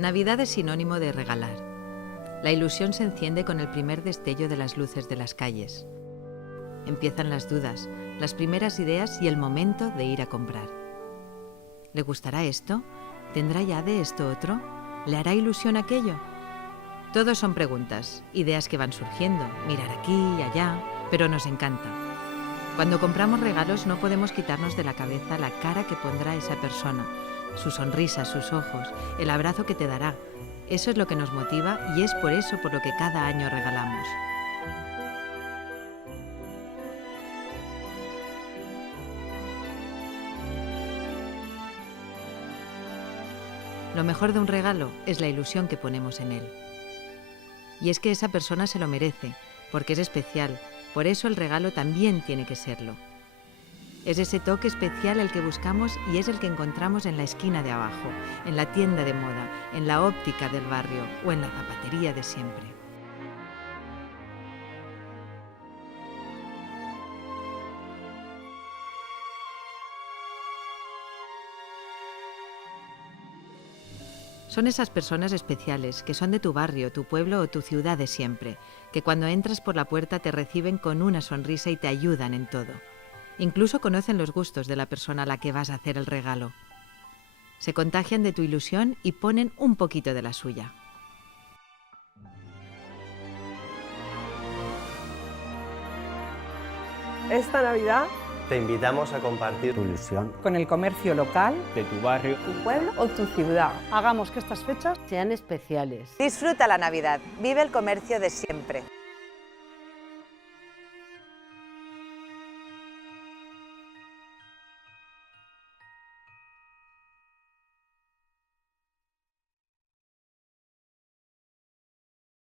Navidad es sinónimo de regalar. La ilusión se enciende con el primer destello de las luces de las calles. Empiezan las dudas, las primeras ideas y el momento de ir a comprar. ¿Le gustará esto? ¿Tendrá ya de esto otro? ¿Le hará ilusión aquello? Todo son preguntas, ideas que van surgiendo, mirar aquí y allá, pero nos encanta. Cuando compramos regalos no podemos quitarnos de la cabeza la cara que pondrá esa persona, su sonrisa, sus ojos, el abrazo que te dará. Eso es lo que nos motiva y es por eso por lo que cada año regalamos. Lo mejor de un regalo es la ilusión que ponemos en él. Y es que esa persona se lo merece, porque es especial, por eso el regalo también tiene que serlo. Es ese toque especial el que buscamos y es el que encontramos en la esquina de abajo, en la tienda de moda, en la óptica del barrio o en la zapatería de siempre. Son esas personas especiales que son de tu barrio, tu pueblo o tu ciudad de siempre, que cuando entras por la puerta te reciben con una sonrisa y te ayudan en todo. Incluso conocen los gustos de la persona a la que vas a hacer el regalo. Se contagian de tu ilusión y ponen un poquito de la suya. Esta Navidad te invitamos a compartir tu ilusión con el comercio local de tu barrio, tu pueblo o tu ciudad. Hagamos que estas fechas sean especiales. Disfruta la Navidad, vive el comercio de siempre.